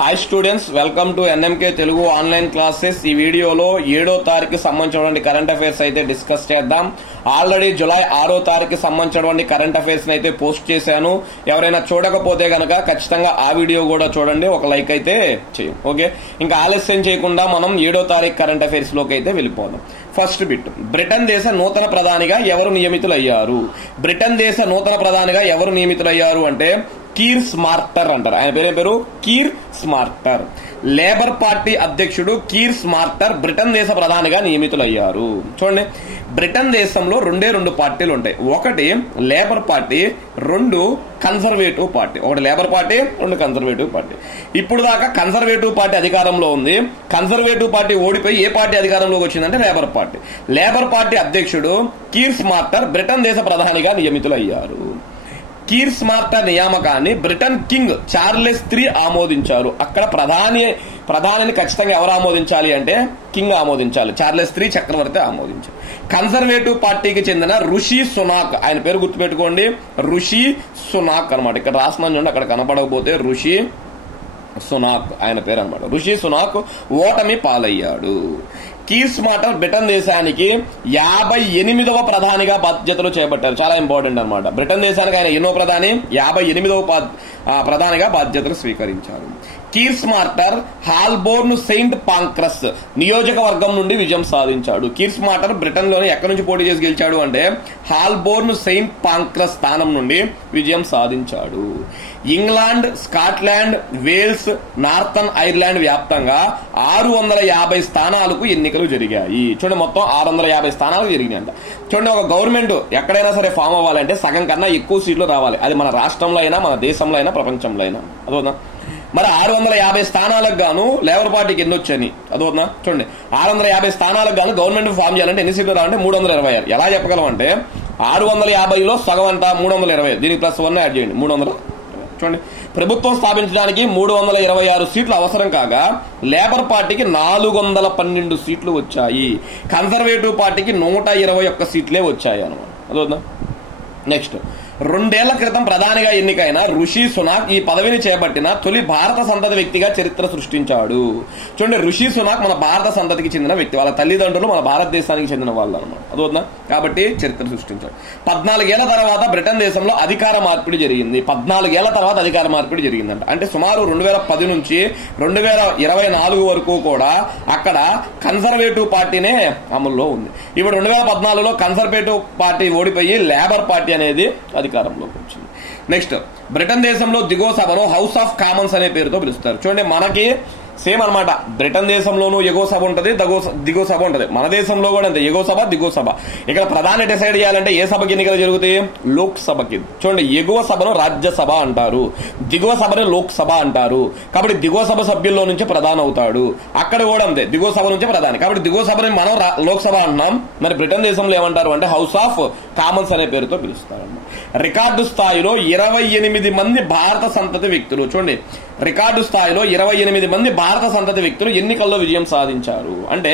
Hi students, welcome to NMK Telugu online classes. ఈ వీడియోలో 7వ తారీఖు సంబంధించినటువంటి కరెంట్ అఫైర్స్ అయితే డిస్కస్ చేద్దాం. ఆల్రెడీ జూలై 6వ తారీఖు సంబంధించినటువంటి కరెంట్ అఫైర్స్ అయితే పోస్ట్ చేశాను. ఎవరైనా చూడకపోతే గనక ఖచ్చితంగా ఆ వీడియో కూడా చూడండి, ఒక లైక్ అయితే చేయం. ఓకే, ఇంకా ఆలస్యం చేయకుండా మనం 7వ తారీఖు కరెంట్ అఫైర్స్ లోకి అయితే వెళ్ళిపోదాం. ఫస్ట్ బిట్, బ్రిటన్ దేశ నూతన ప్రధానిగా ఎవరు నియమితులయ్యారు? బ్రిటన్ దేశ నూతన ప్రధానిగా ఎవరు నియమితులయ్యారు అంటే కీర్ స్మార్టర్ అంటారు. ఆయన పేరు కీర్ స్మార్టర్. లేబర్ పార్టీ అధ్యక్షుడు కీర్ స్మార్టర్ బ్రిటన్ దేశ ప్రధానిగా నియమితులయ్యారు. చూడండి, బ్రిటన్ దేశంలో రెండు పార్టీలు ఉంటాయి. ఒకటి లేబర్ పార్టీ, రెండు కన్సర్వేటివ్ పార్టీ. ఒకటి లేబర్ పార్టీ, రెండు కన్సర్వేటివ్ పార్టీ. ఇప్పుడు దాకా కన్సర్వేటివ్ పార్టీ అధికారంలో ఉంది. కన్సర్వేటివ్ పార్టీ ఓడిపోయి ఏ పార్టీ అధికారంలోకి వచ్చిందంటే లేబర్ పార్టీ. లేబర్ పార్టీ అధ్యక్షుడు కీర్ స్మార్టర్ బ్రిటన్ దేశ ప్రధానిగా నియమితులయ్యారు. కీర్ స్మార్టర్ నియామకాన్ని బ్రిటన్ కింగ్ చార్లెస్ III ఆమోదించారు. అక్కడ ప్రధానిని ఖచ్చితంగా ఎవరు ఆమోదించాలి అంటే కింగ్ ఆమోదించాలి. చార్లెస్ III చక్రవర్తి ఆమోదించారు. కన్సర్వేటివ్ పార్టీకి చెందిన ఋషి సునాక్, ఆయన పేరు గుర్తుపెట్టుకోండి, ఋషి సునాక్ అనమాట. ఇక్కడ రాసిన చూడండి, అక్కడ కనపడకపోతే ఋషి సునాక్ ఆయన పేరు అనమాట. ఋషి సునాక్ ఓటమి పాలయ్యాడు. కీర్ స్మార్టర్ బ్రిటన్ దేశానికి 58వ ప్రధానిగా బాధ్యతలు చేపట్టారు. చాలా ఇంపార్టెంట్ అనమాట. బ్రిటన్ దేశానికి ఆయన ఎన్నో ప్రధాని? 58వ ప్రధానిగా బాధ్యతలు స్వీకరించారు. కీర్ స్మార్టర్ హాల్బోర్న్ సెయింట్ పాంక్రస్ నియోజకవర్గం నుండి విజయం సాధించాడు. కీర్ స్మార్టర్ బ్రిటన్ లోని ఎక్కడి నుంచి పోటీ చేసి గెలిచాడు అంటే హాల్బోర్న్ సెయింట్ పాంక్రస్ స్థానం నుండి విజయం సాధించాడు. England, Scotland, Wales, Northern Ireland వ్యాప్తంగా 650 స్థానాలకు ఎన్నికలు జరిగాయి. చూడండి, మొత్తం 650 స్థానాలకు జరిగినాయంట. చూడండి, ఒక గవర్నమెంట్ ఎక్కడైనా సరే ఫామ్ అవ్వాలంటే సగం కన్నా ఎక్కువ సీట్లు రావాలి. అది మన రాష్ట్రంలో అయినా, మన దేశంలో అయినా, ప్రపంచంలో అయినా. అదోనా? మరి 650 స్థానాలకు గాను లేబర్ పార్టీకి ఎన్ని వచ్చాయని అదోనా? చూడండి, 650 స్థానాలకు గాను గవర్నమెంట్ ఫామ్ చేయాలంటే ఎన్ని సీట్లు రావాలంటే 326. ఎలా చెప్పగలం అంటే 650లో సగం అంట 320. దీనికి +1 యాడ్ చేయండి, 300. చూడండి, ప్రభుత్వం స్థాపించడానికి 326 సీట్లు అవసరం కాగా లేబర్ పార్టీకి 412 సీట్లు వచ్చాయి. కన్సర్వేటివ్ పార్టీకి 121 సీట్లే వచ్చాయి అనమాట. అదవుతుందా? నెక్స్ట్, 2 ఏళ్ల క్రితం ప్రధానిగా ఎన్నికైన ఋషి సునాక్ ఈ పదవిని చేపట్టిన తొలి భారత సంతతి వ్యక్తిగా చరిత్ర సృష్టించాడు. చూడండి, ఋషి సునాక్ మన భారత సంతతికి చెందిన వ్యక్తి. వాళ్ళ తల్లిదండ్రులు మన భారతదేశానికి చెందిన వాళ్ళు అనమాట. అదవుతుందా? కాబట్టి చరిత్ర సృష్టించాడు. 14 ఏళ్ల తర్వాత బ్రిటన్ దేశంలో అధికార మార్పిడి జరిగింది. 14 ఏళ్ల తర్వాత అధికార మార్పిడి జరిగిందంట. అంటే సుమారు 2010 నుంచి 2024 వరకు కూడా అక్కడ కన్సర్వేటివ్ పార్టీనే అమల్లో ఉంది. ఇప్పుడు 2014లో కన్సర్వేటివ్ పార్టీ ఓడిపోయి లేబర్ పార్టీ అనేది అధికారంలోకి వచ్చింది. నెక్స్ట్, బ్రిటన్ దేశంలో దిగువ సభను హౌస్ ఆఫ్ కామన్స్ అనే పేరుతో పిలుస్తారు. చూడండి, మనకి సేమ్ అనమాట. బ్రిటన్ దేశంలోనూ ఎగువ సభ ఉంటుంది, దిగువ సభ ఉంటుంది. మన దేశంలో కూడా అంతే, ఎగువ సభ, దిగువ సభ. ఇక్కడ ప్రధాని డిసైడ్ చేయాలంటే ఏ సభకి ఎన్నికలు జరుగుతాయి? లోక్ సభకి. చూడండి, ఎగువ సభను రాజ్యసభ అంటారు, దిగువ సభను లోక్ సభ అంటారు. కాబట్టి దిగువ సభ సభ్యుల్లో నుంచి ప్రధాని అవుతాడు. అక్కడ కూడా అంతే, దిగువ సభ నుంచి ప్రధాని. కాబట్టి దిగువ సభని మనం లోక్సభ అంటున్నాం. మరి బ్రిటన్ దేశంలో ఏమంటారు అంటే హౌస్ ఆఫ్ కామన్స్ అనే పేరుతో పిలుస్తారు. రికార్డు స్థాయిలో 28 మంది భారత సంతతి వ్యక్తులు, చూడండి, రికార్డు స్థాయిలో 28 మంది భారత సంతతి వ్యక్తులు ఎన్నికల్లో విజయం సాధించారు. అంటే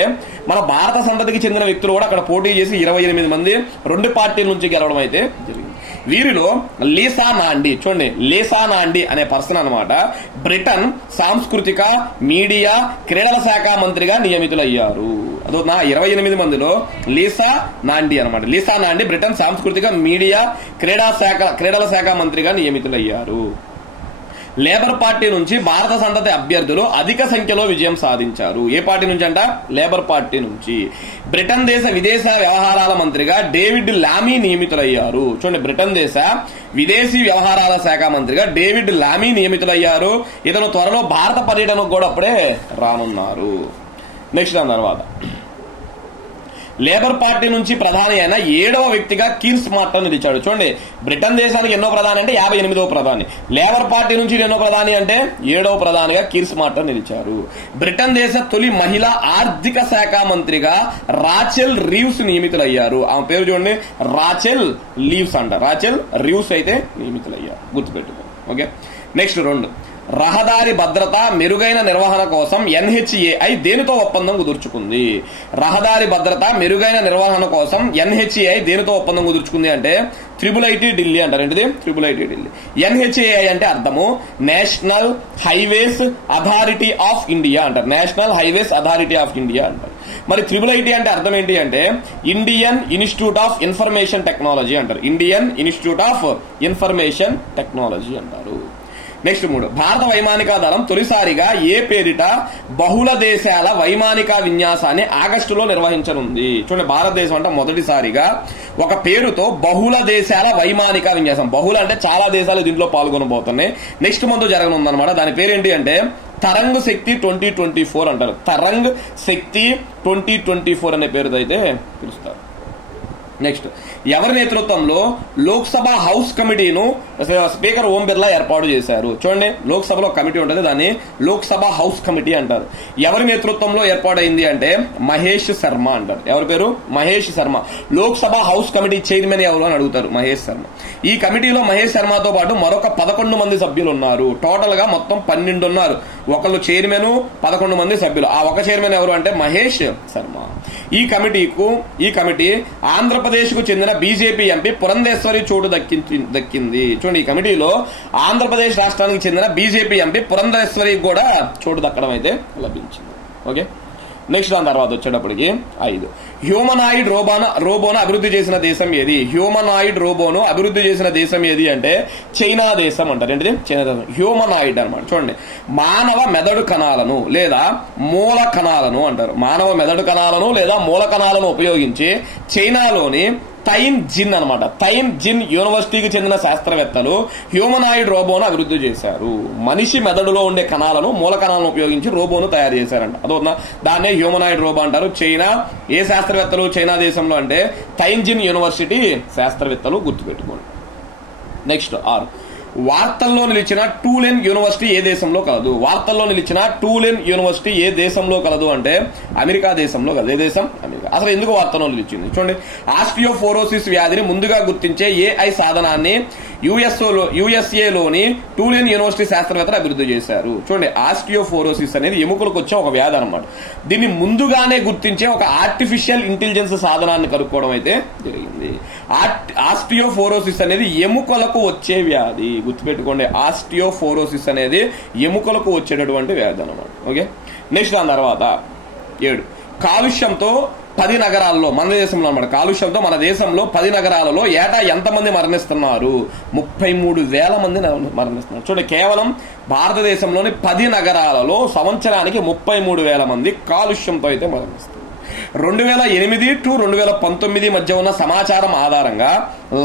మన భారత సంతతికి చెందిన వ్యక్తులు కూడా అక్కడ పోటీ చేసి 28 మంది 2 పార్టీల నుంచి గెలవడం అయితే జరిగింది. వీరిలో లీసా నాండి, చూడండి, లీసా నాండి అనే పర్సన్ అనమాట బ్రిటన్ సాంస్కృతిక, మీడియా, క్రీడల శాఖ మంత్రిగా నియమితులయ్యారు. అదో నా 28 మందిలో లీసా నాండి అనమాట. లీసా నాండి బ్రిటన్ సాంస్కృతిక, మీడియా, క్రీడల శాఖ మంత్రిగా నియమితులయ్యారు. లేబర్ పార్టీ నుంచి భారత సంతతి అభ్యర్థులు అధిక సంఖ్యలో విజయం సాధించారు. ఏ పార్టీ నుంచి అంట? లేబర్ పార్టీ నుంచి. బ్రిటన్ దేశ విదేశీ వ్యవహారాల మంత్రిగా డేవిడ్ లామీ నియమితులయ్యారు. చూడండి, బ్రిటన్ దేశ విదేశీ వ్యవహారాల శాఖ మంత్రిగా డేవిడ్ లామీ నియమితులయ్యారు. ఇతను త్వరలో భారత పర్యటనకు కూడా అప్పుడే రానున్నారు. నెక్స్ట్ దాని తర్వాత లేబర్ పార్టీ నుంచి ప్రధాని అయిన 7వ వ్యక్తిగా కీర్ స్మార్టర్ నిలిచాడు. చూడండి, బ్రిటన్ దేశానికి ఎన్నో ప్రధాని అంటే 58వ ప్రధాని. లేబర్ పార్టీ నుంచి ఎన్నో ప్రధాని అంటే 7వ ప్రధానిగా కీర్ స్మార్టర్ నిలిచారు. బ్రిటన్ దేశ తొలి మహిళా ఆర్థిక శాఖ మంత్రిగా రాచెల్ రీవ్స్ నియమితులయ్యారు. ఆమె పేరు చూడండి, రాచెల్ లీవ్స్ అంట. రాచెల్ రీవ్స్ అయితే నియమితులయ్యారు, గుర్తుపెట్టుకో. ఓకే, నెక్స్ట్ 2, రహదారి భద్రత మెరుగైన నిర్వహణ కోసం NHAI దేనితో ఒప్పందం కుదుర్చుకుంది? రహదారి భద్రత మెరుగైన నిర్వహణ కోసం NHAI దేనితో ఒప్పందం కుదుర్చుకుంది అంటే IIIT ఢిల్లీ అంటారు. ఏంటిది? IIIT ఢిల్లీ. NHAI అంటే అర్థము national highways authority of India అంటారు. National highways authority of India అంటారు. మరి IIIT అంటే అర్థం ఏంటి అంటే Indian institute of information technology అంటారు. Indian institute of information technology అంటారు. నెక్స్ట్ 3, భారత వైమానిక దళం తొలిసారిగా ఏ పేరిట బహుళ దేశాల వైమానిక విన్యాసాన్ని ఆగస్టులో నిర్వహించనుంది? చూడండి, భారతదేశం అంటే మొదటిసారిగా ఒక పేరుతో బహుళ దేశాల వైమానిక విన్యాసం, బహుళ అంటే చాలా దేశాలు దీంట్లో పాల్గొనబోతున్నాయి, నెక్స్ట్ మంత్ జరగనుందన్నమాట. దాని పేరేంటి అంటే తరంగ్ శక్తి 2024 అంటారు. తరంగ్ శక్తి 2024 అనే పేరుతో అయితే పిలుస్తారు. నెక్స్ట్, ఎవరి నేతృత్వంలో లోక్సభ హౌస్ కమిటీను స్పీకర్ ఓం బిర్లా ఏర్పాటు చేశారు? చూడండి, లోక్సభలో కమిటీ ఉంటుంది, దాన్ని లోక్సభ హౌస్ కమిటీ అంటారు. ఎవరి నేతృత్వంలో ఏర్పాటైంది అంటే మహేష్ శర్మ అంటారు. ఎవరి పేరు? Mahesh Sharma. Lok Sabha house committee chairman ఎవరు అని అడుగుతారు. మహేష్ శర్మ. ఈ కమిటీలో మహేష్ శర్మతో పాటు మరొక 11 మంది సభ్యులు ఉన్నారు. టోటల్ గా మొత్తం 12 ఉన్నారు. ఒకళ్ళు చైర్మన్, 11 మంది సభ్యులు. ఆ ఒక చైర్మన్ ఎవరు అంటే మహేష్ శర్మ. ఈ కమిటీ ఆంధ్రప్రదేశ్ కు చెందిన బీజేపీ ఎంపీ పురంధేశ్వరి చోటు దక్కింది. చూడండి, ఈ కమిటీలో ఆంధ్రప్రదేశ్ రాష్ట్రానికి చెందిన బీజేపీ ఎంపీ పురంధేశ్వరి కూడా చోటు దక్కడం అయితే లభించింది. ఓకే, నెక్స్ట్ దాని తర్వాత వచ్చేటప్పటికి 5, హ్యూమనాయిడ్ రోబోను అభివృద్ధి చేసిన దేశం ఏది? హ్యూమనాయిడ్ రోబోను అభివృద్ధి చేసిన దేశం ఏది అంటే చైనా దేశం అంటారు. ఏంటిది? చైనా దేశం. హ్యూమనాయిడ్ అనమాట. చూడండి, మానవ మెదడు కణాలను లేదా మూల కణాలను అంటారు. మానవ మెదడు కణాలను లేదా మూల కణాలను ఉపయోగించి చైనాలోని తైన్ జిన్ యూనివర్సిటీకి చెందిన శాస్త్రవేత్తలు హ్యూమనాయిడ్ రోబోను అభివృద్ధి చేశారు. మనిషి మెదడులో ఉండే కణాలను, మూల కణాలను ఉపయోగించి రోబోను తయారు చేశారంట. అదొక దాన్నే హ్యూమనాయిడ్ రోబో అంటారు. చైనా ఏ శాస్త్రవేత్తలు? చైనా దేశంలో అంటే తైన్ జిన్ యూనివర్సిటీ శాస్త్రవేత్తలు, గుర్తుపెట్టుకోండి. నెక్స్ట్ 6, వార్తల్లో నిలిచిన టూలెన్ యూనివర్సిటీ ఏ దేశంలో కలదు? వార్తల్లో నిలిచిన టూలెన్ యూనివర్సిటీ ఏ దేశంలో కలదు అంటే అమెరికా దేశంలో కలదు. ఏ దేశం? అమెరికా. అసలు ఎందుకు వార్తల్లో నిలిచింది? చూడండి, ఆస్టియోఫోరోసిస్ వ్యాధిని ముందుగా గుర్తించే AI సాధనాన్ని యుఎస్ఏలోని టూలెన్ యూనివర్సిటీ శాస్త్రవేత్తలు అభివృద్ధి చేశారు. చూడండి, ఆస్టియోఫోరోసిస్ అనేది ఎముకలకు వచ్చే ఒక వ్యాధి అనమాట. దీన్ని ముందుగానే గుర్తించే ఒక ఆర్టిఫిషియల్ ఇంటెలిజెన్స్ సాధనాన్ని కనుక్కోవడం అయితే జరిగింది. ఆస్టియోఫోరోసిస్ అనేది ఎముకలకు వచ్చే వ్యాధి, గుర్తుపెట్టుకోండి. ఆస్టియోఫోరోసిస్ అనేది ఎముకలకు వచ్చేటటువంటి వ్యాధి అనమాట. ఓకే, నెక్స్ట్ దాని తర్వాత 7, కాలుష్యంతో 10 నగరాల్లో, మన దేశంలో అనమాట, కాలుష్యంతో మన దేశంలో 10 నగరాలలో ఏటా ఎంతమంది మరణిస్తున్నారు? 33,000 మంది మరణిస్తున్నారు. చూడండి, కేవలం భారతదేశంలోని 10 నగరాలలో సంవత్సరానికి 33,000 మంది కాలుష్యంతో అయితే మరణిస్తున్నారు. 2008 to 2019 మధ్య ఉన్న సమాచారం ఆధారంగా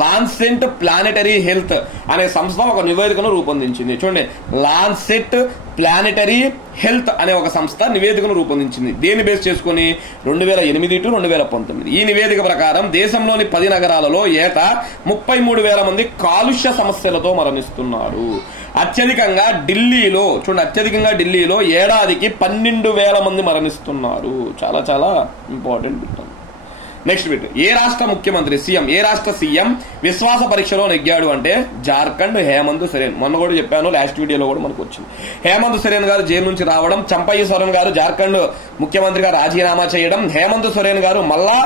లాన్సెట్ ప్లానెటరీ హెల్త్ అనే సంస్థ ఒక నివేదికను రూపొందించింది. చూడండి, లాన్సెట్ ప్లానెటరీ హెల్త్ అనే ఒక సంస్థ నివేదికను రూపొందించింది. దేన్ని బేస్ చేసుకుని? 2008 to 2019. ఈ నివేదిక ప్రకారం దేశంలోని 10 నగరాలలో ఏటా 33,000 మంది కాలుష్య సమస్యలతో మరణిస్తున్నారు. అత్యధికంగా ఢిల్లీలో ఏడాదికి 12,000 మంది మరణిస్తున్నారు. చాలా చాలా ఇంపార్టెంట్ బిట్. నెక్స్ట్ బిట్, ఏ రాష్ట్ర సీఎం విశ్వాస పరీక్షలో నెగ్గాడు అంటే జార్ఖండ్ హేమంత్ సోరెన్. మొన్న కూడా చెప్పాను, లాస్ట్ వీడియోలో కూడా మనకు వచ్చింది. హేమంత్ సోరెన్ గారు జైలు నుంచి రావడం, చంపయ్య సోరెన్ గారు జార్ఖండ్ ముఖ్యమంత్రిగా రాజీనామా చేయడం, హేమంత్ సోరెన్ గారు మళ్ళా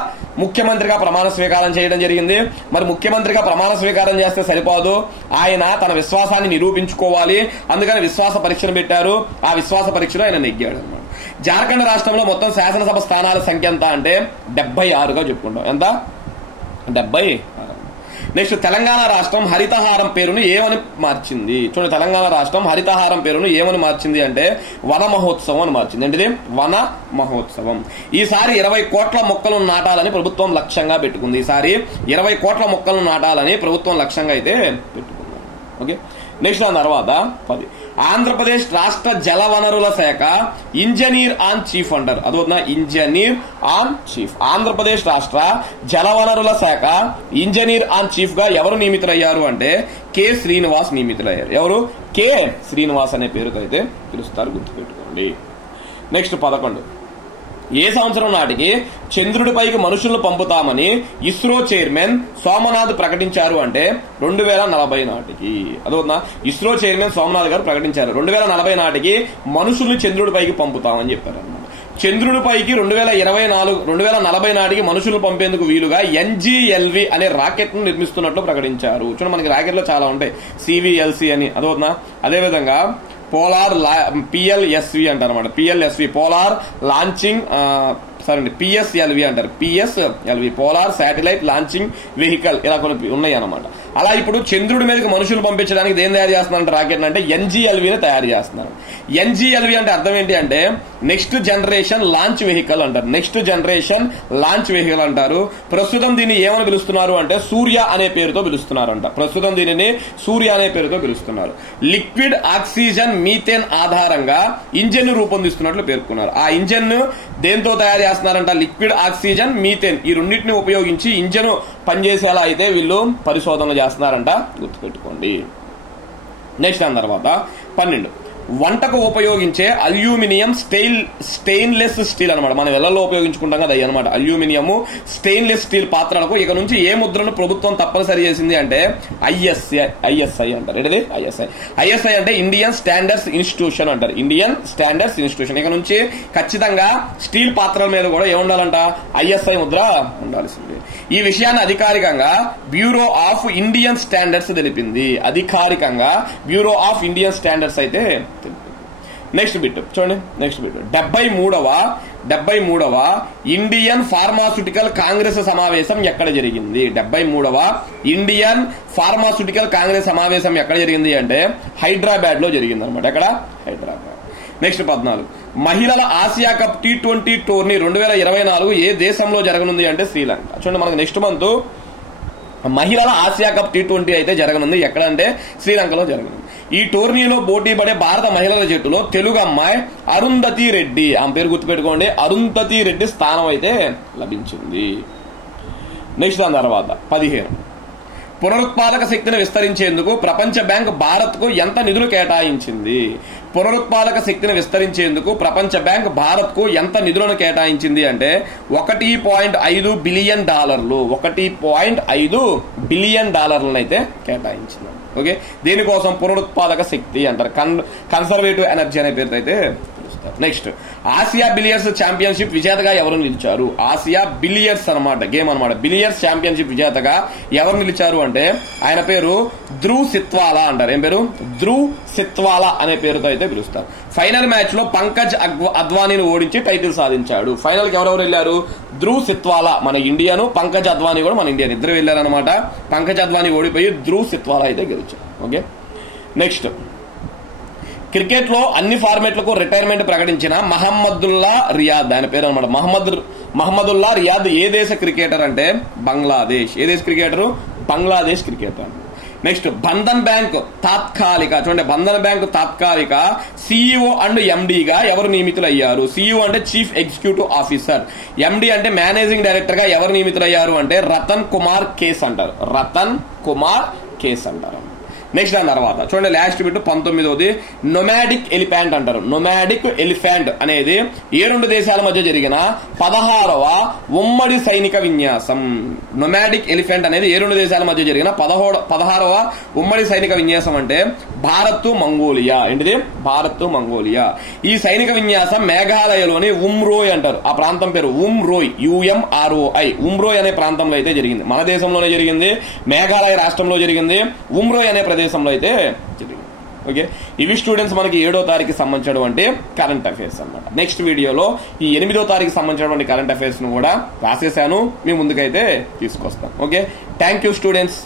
ముఖ్యమంత్రిగా ప్రమాణ స్వీకారం చేయడం జరిగింది. మరి ముఖ్యమంత్రిగా ప్రమాణ స్వీకారం చేస్తే సరిపోదు, ఆయన తన విశ్వాసాన్ని నిరూపించుకోవాలి. అందుకని విశ్వాస పరీక్షను పెట్టారు. ఆ విశ్వాస పరీక్షలో ఆయన నెగ్గాడు అనమాట. జార్ఖండ్ రాష్ట్రంలో మొత్తం శాసనసభ స్థానాల సంఖ్య ఎంత అంటే 76గా చెప్పుకుంటాం. ఎంత? 76. నెక్స్ట్, తెలంగాణ రాష్ట్రం హరితహారం పేరును ఏమని మార్చింది? చూడండి, తెలంగాణ రాష్ట్రం హరితహారం పేరును ఏమని మార్చింది అంటే వన మహోత్సవం అని మార్చింది. ఏంటిది? వన మహోత్సవం. ఈసారి 20 కోట్ల మొక్కలను నాటాలని ప్రభుత్వం లక్ష్యంగా పెట్టుకుంది. ఈసారి 20 కోట్ల మొక్కలను నాటాలని ప్రభుత్వం లక్ష్యంగా అయితే పెట్టుకుంది. ఓకే, నెక్స్ట్ దాని తర్వాత 10, ఆంధ్రప్రదేశ్ రాష్ట్ర జలవనరుల శాఖ ఇంజనీర్ ఆన్ చీఫ్ అంటారు. అదొక ఇంజనీర్ ఆన్ చీఫ్. ఆంధ్రప్రదేశ్ రాష్ట్ర జలవనరుల శాఖ ఇంజనీర్ ఆన్ చీఫ్ గా ఎవరు నియమితులయ్యారు అంటే కె శ్రీనివాస్ నియమితులయ్యారు. ఎవరు? కె శ్రీనివాస్ అనే పేరుతో అయితే పిలుస్తారు, గుర్తుపెట్టుకోండి. నెక్స్ట్ 11, ఏ సంవత్సరం నాటికి చంద్రుడిపైకి మనుషులను పంపుతామని ఇస్రో చైర్మన్ సోమనాథ్ ప్రకటించారు అంటే 2040 నాటికి. అదవుతుందా? ఇస్రో చైర్మన్ సోమనాథ్ గారు ప్రకటించారు 2040 నాటికి మనుషుల్ని చంద్రుడిపైకి పంపుతామని చెప్పారు అన్నమాట. చంద్రుడిపైకి 2040 నాటికి మనుషులు పంపేందుకు వీలుగా NGLV అనే రాకెట్ ను నిర్మిస్తున్నట్లు ప్రకటించారు. చూడండి, మనకి రాకెట్ లో చాలా ఉంటాయి, CVLC అని. అదవుతుందా? అదేవిధంగా పోలార్ PLSV అంటారు అనమాట. PLSV పోలార్ లాంచింగ్ PSLV అంటారు. PSLV polar satellite launching vehicle, ఇలా కొన్ని ఉన్నాయి అన్నమాట. అలా ఇప్పుడు చంద్రుడి మీదకి మనుషులు పంపించడానికి దేని తయారు చేస్తున్నారంటే రాకెట్ అంటే NGLVని తయారు చేస్తున్నారు. NGLV అంటే అర్థం ఏంటి అంటే నెక్స్ట్ జనరేషన్ లాంచ్ వెహికల్ అంటారు. నెక్స్ట్ జనరేషన్ లాంచ్ వెహికల్ అంటారు. ప్రస్తుతం దీన్ని ఏమని పిలుస్తున్నారు అంటే సూర్య అనే పేరుతో పిలుస్తున్నారంట. ప్రస్తుతం దీనిని సూర్య అనే పేరుతో పిలుస్తున్నారు. లిక్విడ్ ఆక్సిజన్ మీథేన్ ఆధారంగా ఇంజిన్ ను రూపొందిస్తున్నట్లు పేర్కొన్నారు. ఆ ఇంజిన్ ను దేంతో తయారు చేస్తున్నారంట? లిక్విడ్ ఆక్సిజన్ మీథేన్, ఈ రెండింటిని ఉపయోగించి ఇంజిన్ పనిచేసేలా అయితే వీళ్ళు పరిశోధనలు చేస్తున్నారంట, గుర్తుపెట్టుకోండి. నెక్స్ట్ దాని తర్వాత 12 వంటకు ఉపయోగించే అల్యూమినియం స్టెయిన్లెస్ స్టీల్ అనమాట. మనం ఇళ్లలో ఉపయోగించుకుంటాం కదా అనమాట. అల్యూమినియం స్టెయిన్లెస్ స్టీల్ పాత్రలకు ఇక నుంచి ఏ ముద్రను ప్రభుత్వం తప్పనిసరి చేసింది అంటే ISI అంటారు. ఏంటది? ISI అంటే ఇండియన్ స్టాండర్డ్స్ ఇన్స్టిట్యూషన్ అంటారు. Indian standards institution. ఇక నుంచి ఖచ్చితంగా స్టీల్ పాత్రల మీద కూడా ఏముండాలంట? ISI ముద్ర ఉండాల్సింది. ఈ విషయాన్ని అధికారికంగా బ్యూరో ఆఫ్ ఇండియన్ స్టాండర్డ్స్ తెలిపింది. అధికారికంగా బ్యూరో ఆఫ్ ఇండియన్ స్టాండర్డ్స్ అయితే నెక్స్ట్ బిట్ చూడండి. నెక్స్ట్ బిట్ 73వ ఇండియన్ ఫార్మాస్యూటికల్ కాంగ్రెస్ సమావేశం ఎక్కడ జరిగింది? 73వ ఇండియన్ ఫార్మాస్యూటికల్ కాంగ్రెస్ సమావేశం ఎక్కడ జరిగింది అంటే హైదరాబాద్ లో జరిగింది అనమాట. ఎక్కడ? హైదరాబాద్. నెక్స్ట్ 14 మహిళల ఆసియా కప్ T20 టోర్నీ 2024 ఏ దేశంలో జరగనుంది అంటే శ్రీలంక. చూడండి, మనకు నెక్స్ట్ మంత్ మహిళల ఆసియా కప్ T20 అయితే జరగనుంది. ఎక్కడంటే శ్రీలంకలో జరగనుంది. ఈ టోర్నీలో పోటీ పడే భారత మహిళల జట్టులో తెలుగు అమ్మాయి అరుంధతి రెడ్డి, ఆమె పేరు గుర్తుపెట్టుకోండి, అరుంధతి రెడ్డి స్థానం అయితే లభించింది. నెక్స్ట్ దాని తర్వాత 15 పునరుత్పాదక శక్తిని విస్తరించేందుకు ప్రపంచ బ్యాంక్ భారత్ కు ఎంత నిధులు కేటాయించింది? పునరుత్పాదక శక్తిని విస్తరించేందుకు ప్రపంచ బ్యాంక్ భారత్ కు ఎంత నిధులను కేటాయించింది అంటే $1.5 బిలియన్ 1.5 బిలియన్ అయితే కేటాయించింది. ఓకే, దీనికోసం పునరుత్పాదక శక్తి అంటారు. కన్సర్వేటివ్ ఎనర్జీ అనే పేరుతో అయితే పిలుస్తారు. నెక్స్ట్ ఆసియా బిలియర్డ్స్ ఛాంపియన్షిప్ విజేతగా ఎవరు నిలిచారు? ఆసియా బిలియర్డ్స్ అనమాట, గేమ్ అనమాట. బిలియర్డ్స్ ఛాంపియన్షిప్ విజేతగా ఎవరు నిలిచారు అంటే ఆయన పేరు ధ్రువ్ సిత్వాలా అంటారు. ఏం పేరు? ధ్రువ్ సిత్వాలా అనే పేరుతో అయితే పిలుస్తారు. ఫైనల్ మ్యాచ్ లో పంకజ్ అద్వానీని ఓడించి టైటిల్ సాధించాడు. ఫైనల్ కి ఎవరెవరు వెళ్లారు? ధ్రువ్ సిత్వాలా మన ఇండియాను, పంకజ్ అద్వానీ కూడా మన ఇండియన్, ఇద్దరు వెళ్లారనమాట. పంకజ్ అద్వానీ ఓడిపోయి ధ్రువ్ సిత్వాలా అయితే గెలిచారు. ఓకే, నెక్స్ట్ క్రికెట్ లో అన్ని ఫార్మాట్లకు రిటైర్మెంట్ ప్రకటించిన మహమ్మదుల్లా రియాద్, ఆయన పేరు అనమాట. మహమ్మదుల్లా రియాద్ ఏ దేశ క్రికెటర్ అంటే బంగ్లాదేశ్. ఏ దేశ cricketer? Bangladesh cricketer. Next Bandhan bank తాత్కాలిక, చూడండి, బంధన్ బ్యాంక్ తాత్కాలిక CEO అండ్ MDగా ఎవరు నియమితులయ్యారు? CEO అంటే చీఫ్ ఎగ్జిక్యూటివ్ ఆఫీసర్, MD అంటే మేనేజింగ్ డైరెక్టర్ గా ఎవరు నియమితులయ్యారు అంటే రతన్ కుమార్ కేస్ అంటారు. రతన్ కుమార్ కేస్ అంటారు. నెక్స్ట్ దాని తర్వాత చూడండి లాస్ట్ బిట్ 19ది నొమాడిక్ ఎలిఫెంట్ అంటారు. నొమాడిక్ ఎలిఫెంట్ అనేది ఏ రెండు దేశాల మధ్య జరిగిన 16వ ఉమ్మడి సైనిక విన్యాసం. నొమాడిక్ ఎలిఫెంట్ అనేది ఏ రెండు దేశాల మధ్య జరిగిన 16వ ఉమ్మడి సైనిక విన్యాసం అంటే భారత్ మంగోలియా. ఏంటిది? భారత్ మంగోలియా. ఈ సైనిక విన్యాసం మేఘాలయలోని ఉమ్రోయ్ అంటారు. ఆ ప్రాంతం పేరు ఉమ్రోయ్, UMROI. ఉమ్రోయ్ అనే ప్రాంతంలో అయితే జరిగింది. మన దేశంలోనే జరిగింది, మేఘాలయ రాష్ట్రంలో జరిగింది, ఉమ్రోయ్ అనే ప్రదేశంలో అయితే జరిగింది. ఓకే, ఇవి స్టూడెంట్స్ మనకి 7వ తారీఖు సంబంధించినటువంటి కరెంట్ అఫైర్స్ అన్నమాట. నెక్స్ట్ వీడియోలో ఈ 8వ తారీఖు సంబంధించినటువంటి కరెంట్ అఫైర్స్ ను కూడా రాసేసాను, మీ ముందుకైతే తీసుకొస్తాను. Okay, thank you students.